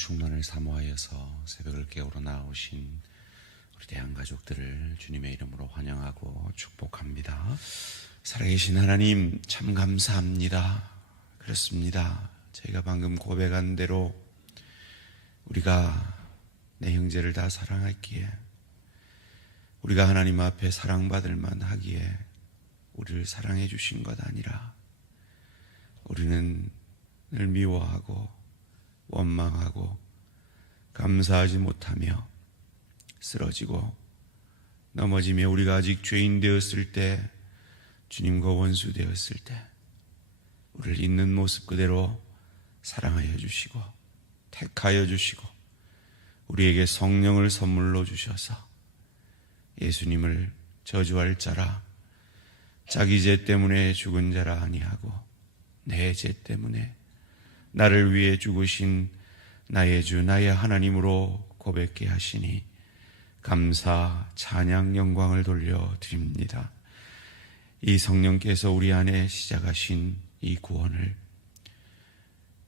충만을 사모하여서 새벽을 깨우러 나오신 우리 대한가족들을 주님의 이름으로 환영하고 축복합니다. 살아계신 하나님 참 감사합니다. 그렇습니다. 저희가 방금 고백한 대로 우리가 내 형제를 다 사랑했기에, 우리가 하나님 앞에 사랑받을 만하기에 우리를 사랑해 주신 것 아니라 우리는 늘 미워하고 원망하고 감사하지 못하며 쓰러지고 넘어지며 우리가 아직 죄인 되었을 때, 주님과 원수 되었을 때 우리를 있는 모습 그대로 사랑하여 주시고 택하여 주시고 우리에게 성령을 선물로 주셔서 예수님을 저주할 자라, 자기 죄 때문에 죽은 자라 아니하고 내 죄 때문에 나를 위해 죽으신 나의 주 나의 하나님으로 고백케 하시니 감사 찬양 영광을 돌려드립니다. 이 성령께서 우리 안에 시작하신 이 구원을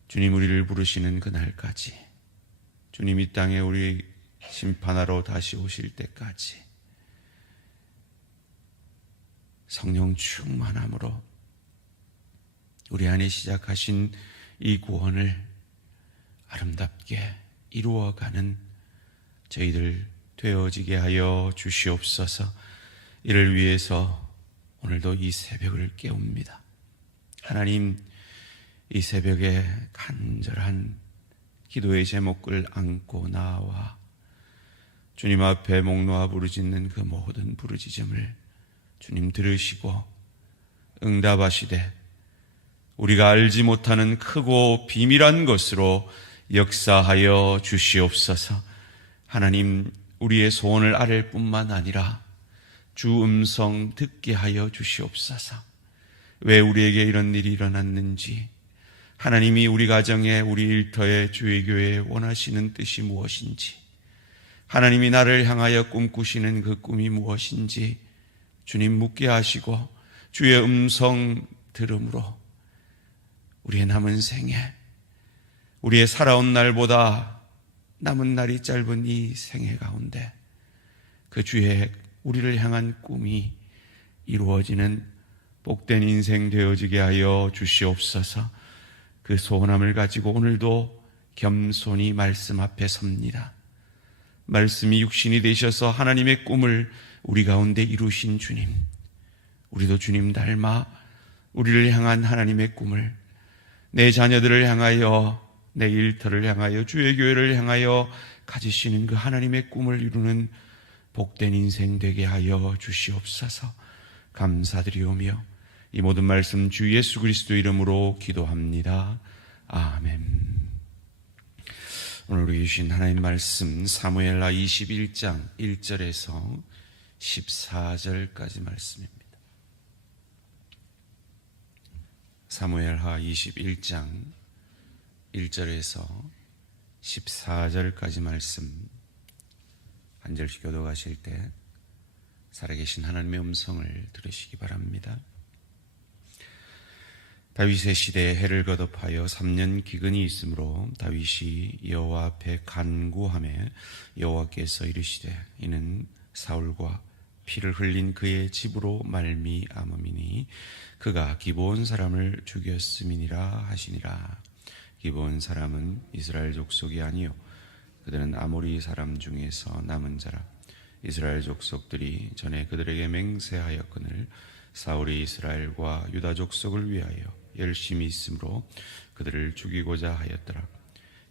주님 우리를 부르시는 그날까지, 주님 이 땅에 우리 심판하러 다시 오실 때까지 성령 충만함으로 우리 안에 시작하신 이 구원을 아름답게 이루어가는 저희들 되어지게 하여 주시옵소서. 이를 위해서 오늘도 이 새벽을 깨웁니다. 하나님, 이 새벽에 간절한 기도의 제목을 안고 나와 주님 앞에 목 놓아 부르짖는 그 모든 부르짖음을 주님 들으시고 응답하시되 우리가 알지 못하는 크고 비밀한 것으로 역사하여 주시옵소서. 하나님, 우리의 소원을 아랠 뿐만 아니라 주 음성 듣게 하여 주시옵소서. 왜 우리에게 이런 일이 일어났는지, 하나님이 우리 가정에, 우리 일터에, 주의 교회에 원하시는 뜻이 무엇인지, 하나님이 나를 향하여 꿈꾸시는 그 꿈이 무엇인지 주님 묻게 하시고 주의 음성 들음으로 우리의 남은 생에, 우리의 살아온 날보다 남은 날이 짧은 이 생애 가운데 그 주의 우리를 향한 꿈이 이루어지는 복된 인생 되어지게 하여 주시옵소서. 그 소원함을 가지고 오늘도 겸손히 말씀 앞에 섭니다. 말씀이 육신이 되셔서 하나님의 꿈을 우리 가운데 이루신 주님, 우리도 주님 닮아 우리를 향한 하나님의 꿈을, 내 자녀들을 향하여, 내 일터를 향하여, 주의 교회를 향하여 가지시는 그 하나님의 꿈을 이루는 복된 인생 되게 하여 주시옵소서. 감사드리오며 이 모든 말씀 주 예수 그리스도 이름으로 기도합니다. 아멘. 오늘 우리 주신 하나님 말씀 사무엘하 21장 1절에서 14절까지 말씀입니다. 사무엘하 21장 1절에서 14절까지 말씀, 한 절씩 교독하실 때 살아계신 하나님의 음성을 들으시기 바랍니다. 다윗의 시대에 해를 거듭하여 3년 기근이 있으므로 다윗이 여호와 앞에 간구하매 여호와께서 이르시되 이는 사울과 피를 흘린 그의 집으로 말미암음이니 그가 기브온 사람을 죽였음이니라 하시니라. 기브온 사람은 이스라엘 족속이 아니요 그들은 아모리 사람 중에서 남은 자라. 이스라엘 족속들이 전에 그들에게 맹세하였거늘 사울이 이스라엘과 유다 족속을 위하여 열심히 있으므로 그들을 죽이고자 하였더라.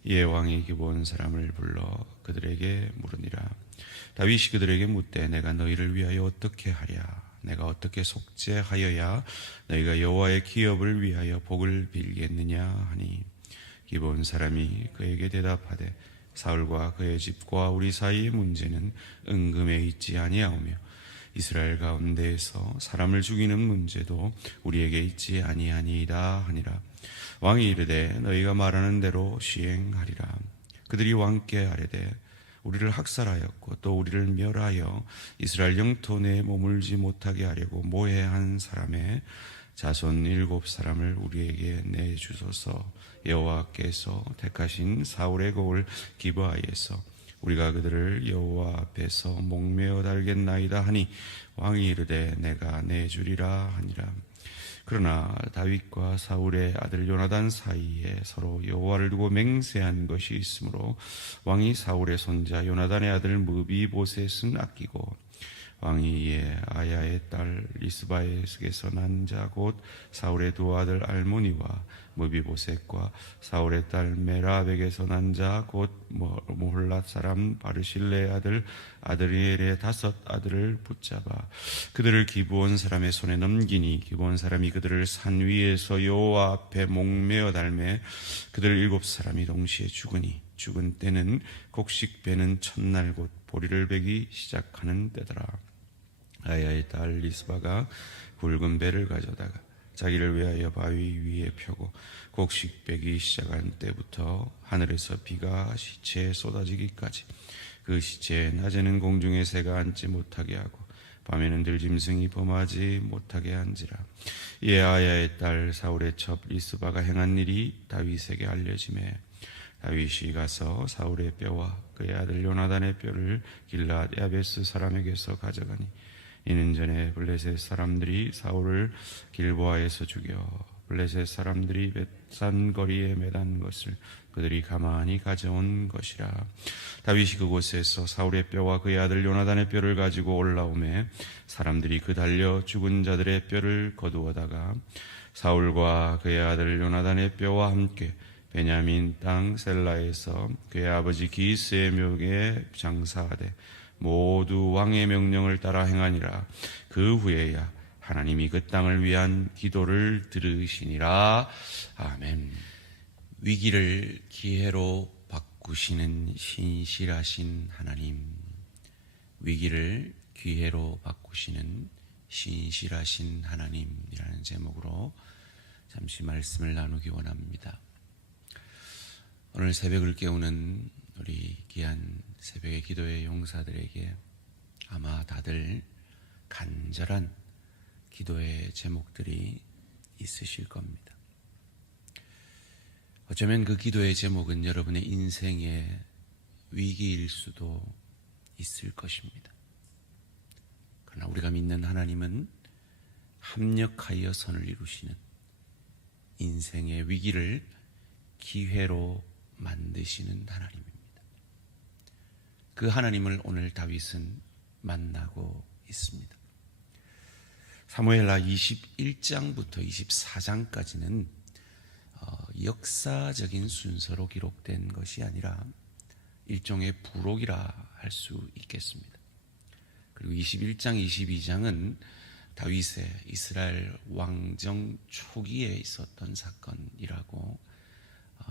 이에 왕이 기브온 사람을 불러 그들에게 물으니라. 다윗이 그들에게 묻되 내가 너희를 위하여 어떻게 하랴? 내가 어떻게 속죄하여야 너희가 여호와의 기업을 위하여 복을 빌겠느냐 하니, 기브온 사람이 그에게 대답하되 사울과 그의 집과 우리 사이의 문제는 은금에 있지 아니하오며 이스라엘 가운데에서 사람을 죽이는 문제도 우리에게 있지 아니하니이다 하니라. 왕이 이르되 너희가 말하는 대로 시행하리라. 그들이 왕께 아뢰되 우리를 학살하였고 또 우리를 멸하여 이스라엘 영토 내에 머물지 못하게 하려고 모해한 사람의 자손 7사람을 우리에게 내주소서. 여호와께서 택하신 사울의 고을 기브아에서 우리가 그들을 여호와 앞에서 목매어 달겠나이다 하니 왕이 이르되 내가 내주리라 하니라. 그러나 다윗과 사울의 아들 요나단 사이에 서로 여호와를 두고 맹세한 것이 있으므로 왕이 사울의 손자 요나단의 아들 무비보셋은 아끼고 왕이 이에 아야의 딸 리스바에게서 난 자 곧 사울의 두 아들 알모니와 무비보셋과 사울의 딸 메라백에서 난 자 곧 모홀랏 사람 바르실레의 아들 아드리엘의 5 아들을 붙잡아 그들을 기브온 사람의 손에 넘기니 기브온 사람이 그들을 산 위에서 여호와 앞에 목매어 달매 그들 7사람이 동시에 죽으니 죽은 때는 곡식 베는 첫날 곧 보리를 베기 시작하는 때더라. 아야의 딸 리스바가 굵은 배를 가져다가 자기를 위하여 바위 위에 펴고 곡식 베기 시작한 때부터 하늘에서 비가 시체에 쏟아지기까지 그 시체에 낮에는 공중의 새가 앉지 못하게 하고 밤에는 들짐승이 범하지 못하게 한지라. 이에 아야의 딸 사울의 첩 리스바가 행한 일이 다윗에게 알려지매 다윗이 가서 사울의 뼈와 그의 아들 요나단의 뼈를 길앗 야베스 사람에게서 가져가니 이는 전에 블레셋 사람들이 사울을 길보아에서 죽여 블레셋 사람들이 벳산 거리에 매단 것을 그들이 가만히 가져온 것이라. 다윗이 그곳에서 사울의 뼈와 그의 아들 요나단의 뼈를 가지고 올라오매 사람들이 그 달려 죽은 자들의 뼈를 거두어다가 사울과 그의 아들 요나단의 뼈와 함께 베냐민 땅 셀라에서 그의 아버지 기스의 묘에 장사하되 모두 왕의 명령을 따라 행하니라. 그 후에야 하나님이 그 땅을 위한 기도를 들으시니라. 아멘. 위기를 기회로 바꾸시는 신실하신 하나님, 위기를 기회로 바꾸시는 신실하신 하나님이라는 제목으로 잠시 말씀을 나누기 원합니다. 오늘 새벽을 깨우는 우리 귀한 새벽의 기도의 용사들에게 아마 다들 간절한 기도의 제목들이 있으실 겁니다. 어쩌면 그 기도의 제목은 여러분의 인생의 위기일 수도 있을 것입니다. 그러나 우리가 믿는 하나님은 합력하여 선을 이루시는 인생의 위기를 기회로 만드시는 하나님입니다. 그 하나님을 오늘 다윗은 만나고 있습니다. 사무엘하 21장부터 24장까지는 역사적인 순서로 기록된 것이 아니라 일종의 부록이라 할 수 있겠습니다. 그리고 21장, 22장은 다윗의 이스라엘 왕정 초기에 있었던 사건이라고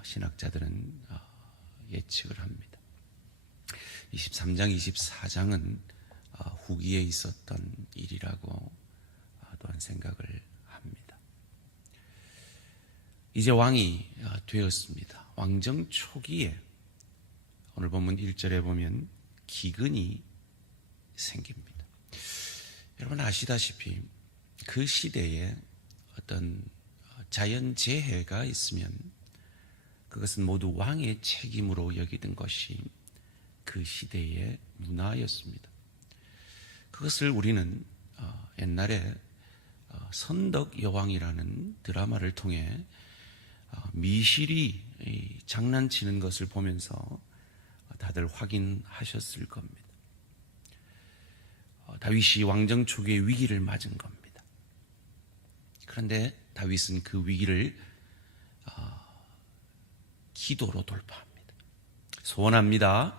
신학자들은 예측을 합니다. 23장, 24장은 후기에 있었던 일이라고 또한 생각을 합니다. 이제 왕이 되었습니다. 왕정 초기에 오늘 본문 1절에 보면 기근이 생깁니다. 여러분 아시다시피 그 시대에 어떤 자연재해가 있으면 그것은 모두 왕의 책임으로 여기던 것이 그 시대의 문화였습니다. 그것을 우리는 옛날에 선덕 여왕이라는 드라마를 통해 미실이 장난치는 것을 보면서 다들 확인하셨을 겁니다. 다윗이 왕정 초기의 위기를 맞은 겁니다. 그런데 다윗은 그 위기를 기도로 돌파합니다. 소원합니다.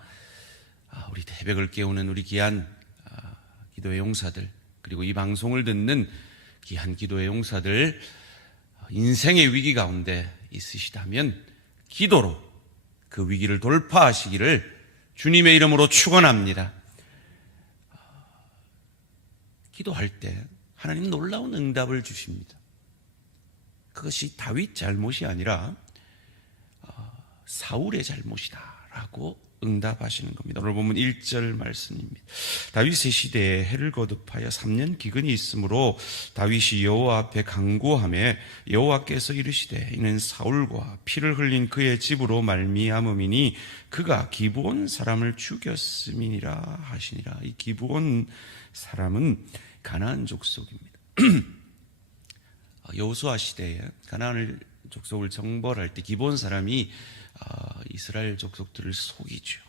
우리 새벽을 깨우는 우리 귀한 기도의 용사들, 그리고 이 방송을 듣는 귀한 기도의 용사들, 인생의 위기 가운데 있으시다면 기도로 그 위기를 돌파하시기를 주님의 이름으로 축원합니다. 기도할 때 하나님 놀라운 응답을 주십니다. 그것이 다윗 잘못이 아니라 사울의 잘못이다라고 응답하시는 겁니다. 오늘 보면 1절 말씀입니다. 다윗의 시대에 해를 거듭하여 3년 기근이 있으므로 다윗이 여호와 앞에 간구하며 여호와께서 이르시되 이는 사울과 피를 흘린 그의 집으로 말미암음이니 그가 기브온 사람을 죽였음이니라 하시니라. 이 기브온 사람은 가나안 족속입니다. 여호수아 시대에 가나안 족속을 정벌할 때 기브온 사람이 이스라엘 족속들을 속이죠.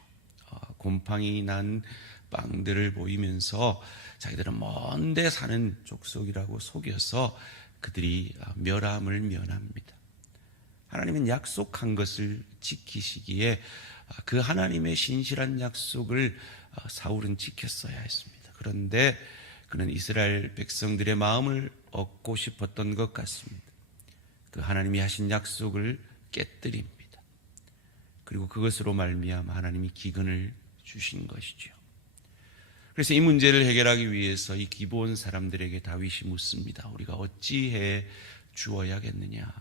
곰팡이 난 빵들을 보이면서 자기들은 먼데 사는 족속이라고 속여서 그들이 멸함을 면합니다. 하나님은 약속한 것을 지키시기에 그 하나님의 신실한 약속을 사울은 지켰어야 했습니다. 그런데 그는 이스라엘 백성들의 마음을 얻고 싶었던 것 같습니다. 그 하나님이 하신 약속을 깨뜨립니다. 그리고 그것으로 말미암아 하나님이 기근을 주신 것이죠. 그래서 이 문제를 해결하기 위해서 이 기브온 사람들에게 다윗이 묻습니다. 우리가 어찌해 주어야겠느냐.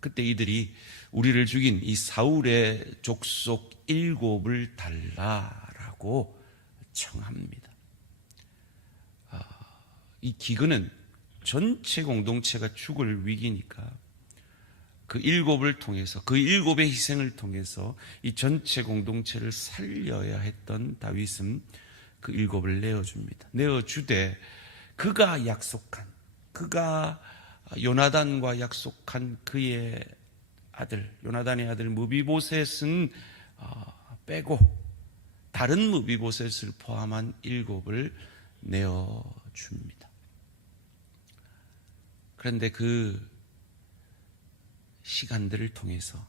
그때 이들이 우리를 죽인 이 사울의 족속 7을 달라라고 청합니다. 이 기근은 전체 공동체가 죽을 위기니까 그 7을 통해서, 그 7의 희생을 통해서 이 전체 공동체를 살려야 했던 다윗은 그 7을 내어줍니다. 내어주되 그가 약속한, 그가 요나단과 약속한 그의 아들, 요나단의 아들 무비보셋은 빼고 다른 무비보셋을 포함한 7을 내어줍니다. 그런데 그 시간들을 통해서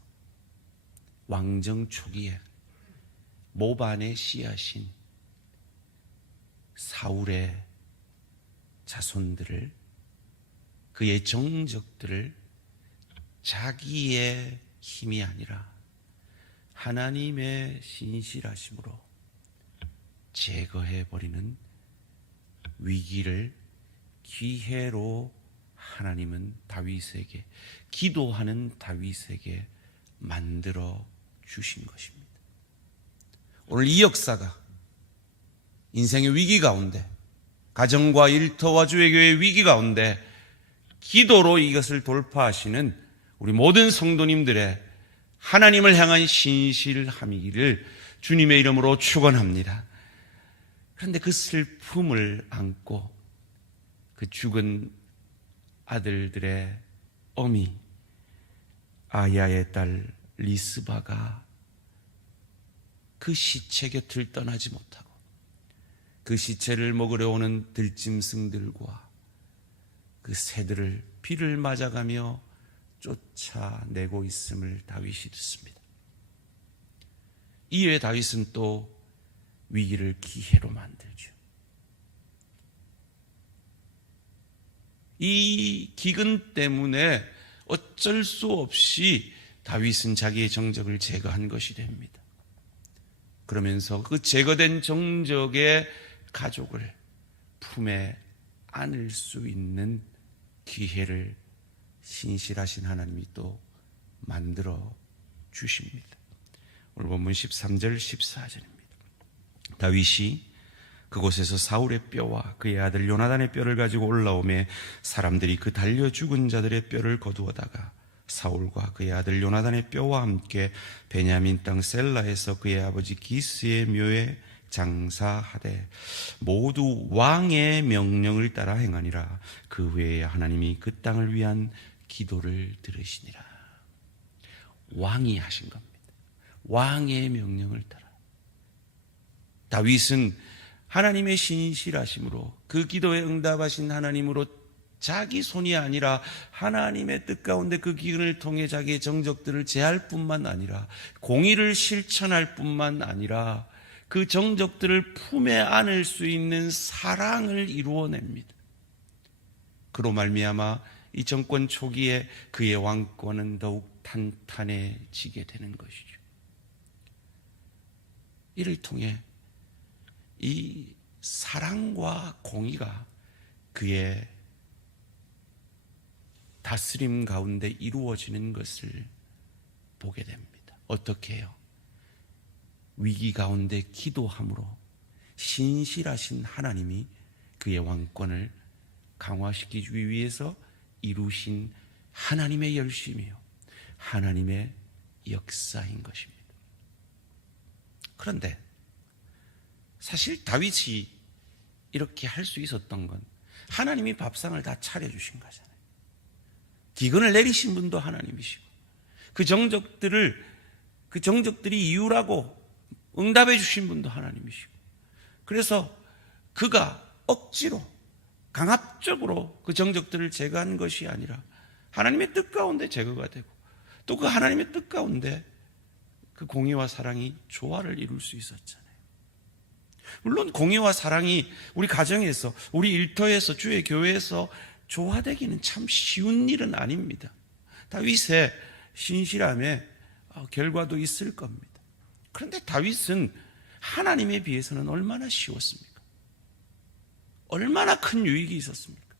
왕정 초기에 모반의 씨앗인 사울의 자손들을, 그의 정적들을 자기의 힘이 아니라 하나님의 신실하심으로 제거해버리는 위기를 기회로 하나님은 다윗에게, 기도하는 다윗에게 만들어 주신 것입니다. 오늘 이 역사가 인생의 위기 가운데, 가정과 일터와 주의 교회의 위기 가운데 기도로 이것을 돌파하시는 우리 모든 성도님들의 하나님을 향한 신실함이기를 주님의 이름으로 축원합니다. 그런데 그 슬픔을 안고 그 죽은 아들들의 어미 아야의 딸 리스바가 그 시체 곁을 떠나지 못하고 그 시체를 먹으려 오는 들짐승들과 그 새들을 비를 맞아가며 쫓아내고 있음을 다윗이 듣습니다. 이에 다윗은 또 위기를 기회로 만들죠. 이 기근 때문에 어쩔 수 없이 다윗은 자기의 정적을 제거한 것이 됩니다. 그러면서 그 제거된 정적의 가족을 품에 안을 수 있는 기회를 신실하신 하나님이 또 만들어 주십니다. 오늘 본문 13절 14절입니다. 다윗이 그곳에서 사울의 뼈와 그의 아들 요나단의 뼈를 가지고 올라오매 사람들이 그 달려 죽은 자들의 뼈를 거두어다가 사울과 그의 아들 요나단의 뼈와 함께 베냐민 땅 셀라에서 그의 아버지 기스의 묘에 장사하되 모두 왕의 명령을 따라 행하니라. 그 후에 하나님이 그 땅을 위한 기도를 들으시니라. 왕이 하신 겁니다. 왕의 명령을 따라. 다윗은 하나님의 신실하심으로, 그 기도에 응답하신 하나님으로 자기 손이 아니라 하나님의 뜻 가운데 그 기근을 통해 자기의 정적들을 제할 뿐만 아니라 공의를 실천할 뿐만 아니라 그 정적들을 품에 안을 수 있는 사랑을 이루어냅니다. 그로 말미암아 이 정권 초기에 그의 왕권은 더욱 탄탄해지게 되는 것이죠. 이를 통해 이 사랑과 공의가 그의 다스림 가운데 이루어지는 것을 보게 됩니다. 어떻게 해요? 위기 가운데 기도함으로 신실하신 하나님이 그의 왕권을 강화시키기 위해서 이루신 하나님의 열심이요, 하나님의 역사인 것입니다. 그런데 사실 다윗이 이렇게 할 수 있었던 건 하나님이 밥상을 다 차려주신 거잖아요. 기근을 내리신 분도 하나님이시고, 그 정적들이 이유라고 응답해 주신 분도 하나님이시고, 그래서 그가 억지로 강압적으로 그 정적들을 제거한 것이 아니라 하나님의 뜻 가운데 제거가 되고, 또 그 하나님의 뜻 가운데 그 공의와 사랑이 조화를 이룰 수 있었잖아요. 물론 공의와 사랑이 우리 가정에서, 우리 일터에서, 주의 교회에서 조화되기는 참 쉬운 일은 아닙니다. 다윗의 신실함에 결과도 있을 겁니다. 그런데 다윗은 하나님에 비해서는 얼마나 쉬웠습니까? 얼마나 큰 유익이 있었습니까?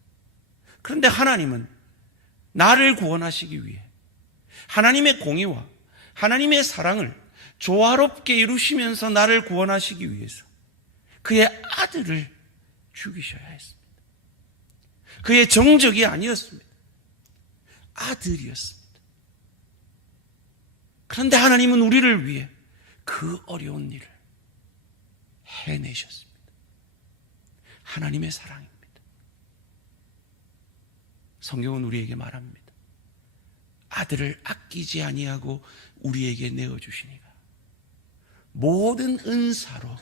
그런데 하나님은 나를 구원하시기 위해 하나님의 공의와 하나님의 사랑을 조화롭게 이루시면서 나를 구원하시기 위해서 그의 아들을 죽이셔야 했습니다. 그의 정적이 아니었습니다. 아들이었습니다. 그런데 하나님은 우리를 위해 그 어려운 일을 해내셨습니다. 하나님의 사랑입니다. 성경은 우리에게 말합니다. 아들을 아끼지 아니하고 우리에게 내어주시니가 모든 은사로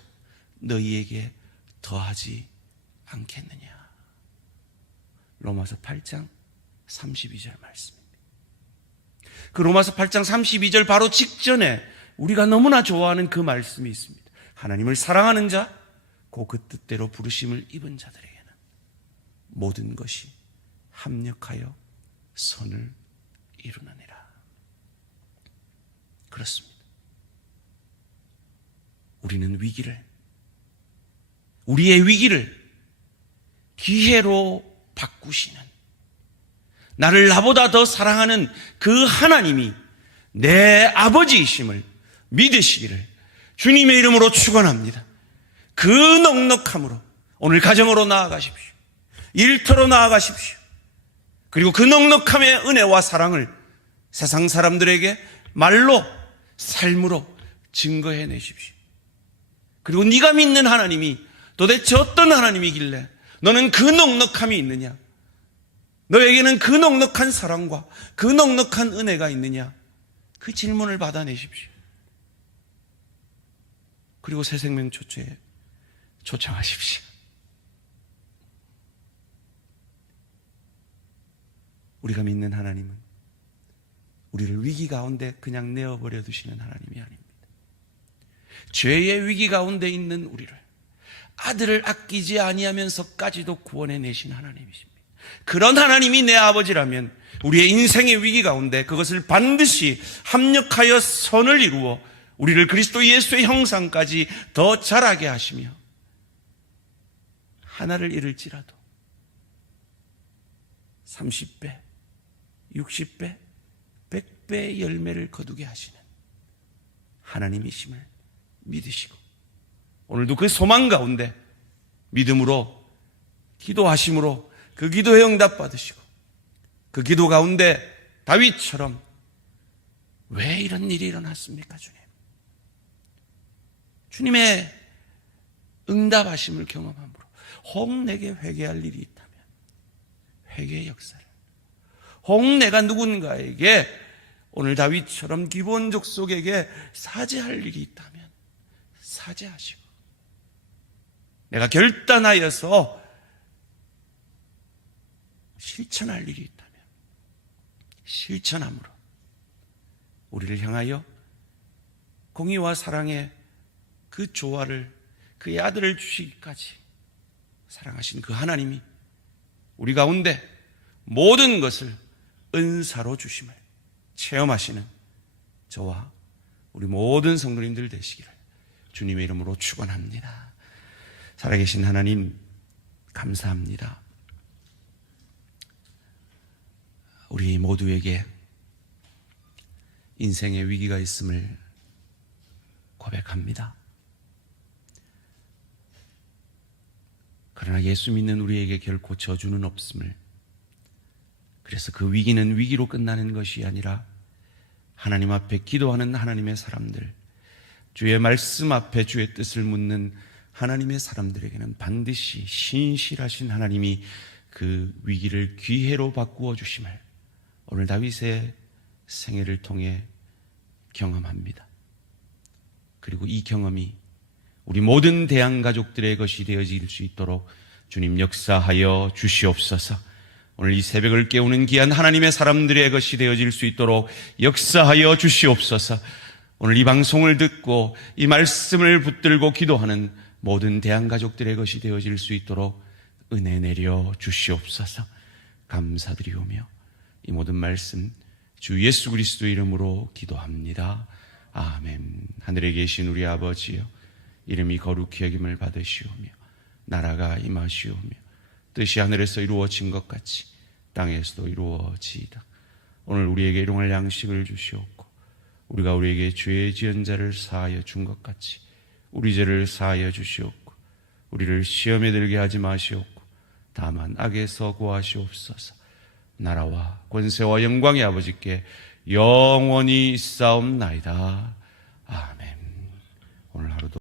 너희에게 더하지 않겠느냐. 로마서 8장 32절 말씀입니다. 그 로마서 8장 32절 바로 직전에 우리가 너무나 좋아하는 그 말씀이 있습니다. 하나님을 사랑하는 자, 곧 그 뜻대로 부르심을 입은 자들에게는 모든 것이 합력하여 선을 이루느니라. 그렇습니다. 우리의 위기를 기회로 바꾸시는, 나를 나보다 더 사랑하는 그 하나님이 내 아버지이심을 믿으시기를 주님의 이름으로 축원합니다. 그 넉넉함으로 오늘 가정으로 나아가십시오. 일터로 나아가십시오. 그리고 그 넉넉함의 은혜와 사랑을 세상 사람들에게 말로, 삶으로 증거해 내십시오. 그리고 네가 믿는 하나님이 도대체 어떤 하나님이길래 너는 그 넉넉함이 있느냐, 너에게는 그 넉넉한 사랑과 그 넉넉한 은혜가 있느냐, 그 질문을 받아내십시오. 그리고 새생명 초초에 초청하십시오. 우리가 믿는 하나님은 우리를 위기 가운데 그냥 내어버려 두시는 하나님이 아닙니다. 죄의 위기 가운데 있는 우리를 아들을 아끼지 아니하면서까지도 구원해내신 하나님이십니다. 그런 하나님이 내 아버지라면 우리의 인생의 위기 가운데 그것을 반드시 합력하여 선을 이루어 우리를 그리스도 예수의 형상까지 더 자라게 하시며 하나를 잃을지라도 30배, 60배, 100배의 열매를 거두게 하시는 하나님이심을 믿으시고, 오늘도 그 소망 가운데 믿음으로 기도하심으로 그 기도에 응답 받으시고, 그 기도 가운데 다윗처럼 왜 이런 일이 일어났습니까, 주님? 주님의 응답하심을 경험함으로 혹 내게 회개할 일이 있다면 회개의 역사를, 혹 내가 누군가에게 오늘 다윗처럼 기본 족속에게 사죄할 일이 있다면 사죄하시고, 내가 결단하여서 실천할 일이 있다면 실천함으로 우리를 향하여 공의와 사랑의 그 조화를, 그의 아들을 주시기까지 사랑하신 그 하나님이 우리 가운데 모든 것을 은사로 주심을 체험하시는 저와 우리 모든 성도님들 되시기를 주님의 이름으로 축원합니다. 살아계신 하나님, 감사합니다. 우리 모두에게 인생의 위기가 있음을 고백합니다. 그러나 예수 믿는 우리에게 결코 저주는 없음을, 그래서 그 위기는 위기로 끝나는 것이 아니라 하나님 앞에 기도하는 하나님의 사람들, 주의 말씀 앞에 주의 뜻을 묻는 하나님의 사람들에게는 반드시 신실하신 하나님이 그 위기를 기회로 바꾸어 주심을 오늘 다윗의 생애를 통해 경험합니다. 그리고 이 경험이 우리 모든 대한 가족들의 것이 되어질 수 있도록 주님 역사하여 주시옵소서. 오늘 이 새벽을 깨우는 귀한 하나님의 사람들의 것이 되어질 수 있도록 역사하여 주시옵소서. 오늘 이 방송을 듣고 이 말씀을 붙들고 기도하는 모든 대한 가족들의 것이 되어질 수 있도록 은혜 내려 주시옵소서. 감사드리오며 이 모든 말씀 주 예수 그리스도 이름으로 기도합니다. 아멘. 하늘에 계신 우리 아버지여, 이름이 거룩히 여김을 받으시오며 나라가 임하시오며 뜻이 하늘에서 이루어진 것 같이 땅에서도 이루어지이다. 오늘 우리에게 일용할 양식을 주시옵고 우리가 우리에게 죄 지은 자를 사하여 준 것 같이 우리 죄를 사하여 주시옵고 우리를 시험에 들게 하지 마시옵고 다만 악에서 구하시옵소서. 나라와 권세와 영광의 아버지께 영원히 있사옵나이다. 아멘. 오늘 하루도